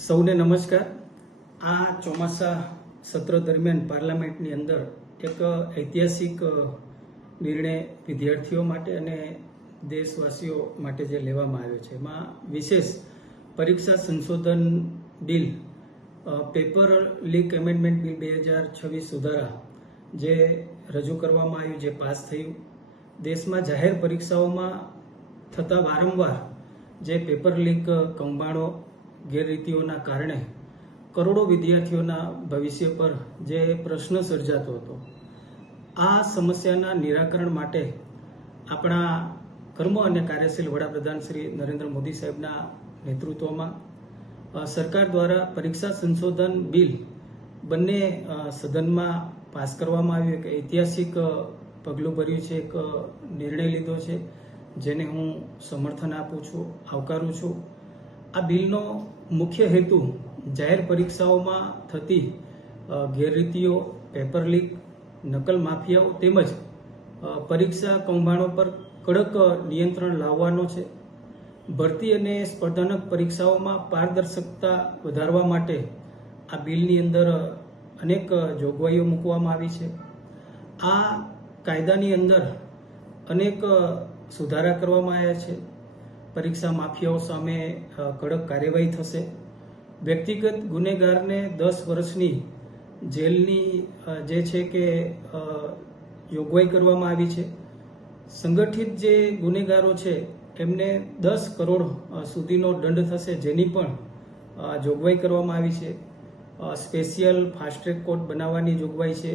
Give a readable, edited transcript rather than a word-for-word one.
સૌને નમસ્કાર। આ ચોમાસા સત્ર દરમિયાન પાર્લામેન્ટની અંદર એક ઐતિહાસિક નિર્ણય વિદ્યાર્થીઓ માટે અને દેશવાસીઓ માટે જે લેવામાં આવ્યો છે એમાં વિશેષ પરીક્ષા સંશોધન bill paper leak amendment bill 2026 સુધારા જે રજૂ કરવામાં આવ્યું, જે પાસ થયું। દેશમાં જાહેર પરીક્ષાઓમાં થતા વારંવાર જે પેપર લીક કૌભાંડો ગેરરીતિઓના કારણે કરોડો વિદ્યાર્થીઓના ભવિષ્ય પર જે પ્રશ્ન સર્જાતો હતો, આ સમસ્યાના નિરાકરણ માટે આપણા કર્મ અને કાર્યશીલ વડાપ્રધાન શ્રી નરેન્દ્ર મોદી સાહેબના નેતૃત્વમાં સરકાર દ્વારા પરીક્ષા સંશોધન બિલ બંને સદનમાં પાસ કરવામાં આવ્યું। એક ઐતિહાસિક પગલું ભર્યું છે, એક નિર્ણય લીધો છે, જેને હું સમર્થન આપું છું, આવકારું છું। આ બિલનો મુખ્ય હેતુ જાહેર પરીક્ષાઓમાં થતી ગેરરીતિઓ, પેપર લીક, નકલ માફિયાઓ તેમજ પરીક્ષા કૌભાંડો પર કડક નિયંત્રણ લાવવાનો છે। ભરતી અને સ્પર્ધાત્મક પરીક્ષાઓમાં પારદર્શકતા વધારવા માટે આ બિલની અંદર અનેક જોગવાઈઓ મૂકવામાં આવી છે। આ કાયદાની અંદર અનેક સુધારા કરવામાં આવ્યા છે। પરીક્ષા માફિયાઓ સામે કડક કાર્યવાહી થશે। વ્યક્તિગત ગુનેગારને 10 વર્ષની જેલની જે છે કે જોગવાઈ કરવામાં આવી છે। સંગઠિત જે ગુનેગારો છે એમને 10 કરોડ સુધીનો દંડ થશે, જેની પણ જોગવાઈ કરવામાં આવી છે। સ્પેશિયલ ફાસ્ટ ટ્રેક કોર્ટ બનાવવાની જોગવાઈ છે।